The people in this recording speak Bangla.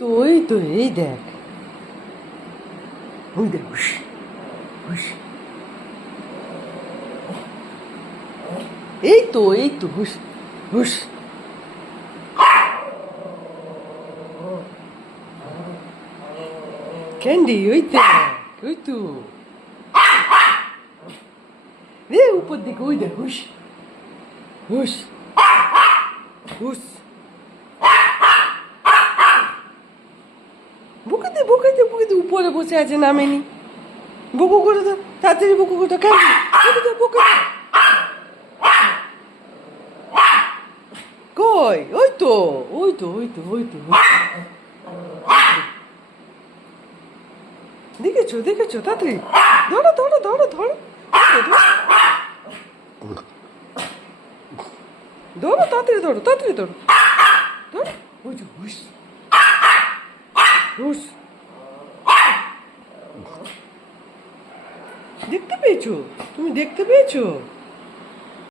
তো এই দেখ, ওই দেখ, হুস হুস, এই তো হুস হুস। ক্যান্ডি, ওই দেখ, ওই তো রে উপর দিকে, ওই দেখ, হুস হুস হুস। বুকে দে উপরে বসে আছে, নামেনি। বুকু করে দাও, তাড়াতাড়ি বুকু করে দাও, ক্যান্ডি বুকে দে, বুকে দে। কই, ওই তো দেখেছো তাড়াতাড়ি ধরো, তাড়াতাড়ি ধরো। ওই যে হুস হুস। দেখতে পেয়েছো? তুমি দেখতে পেয়েছো?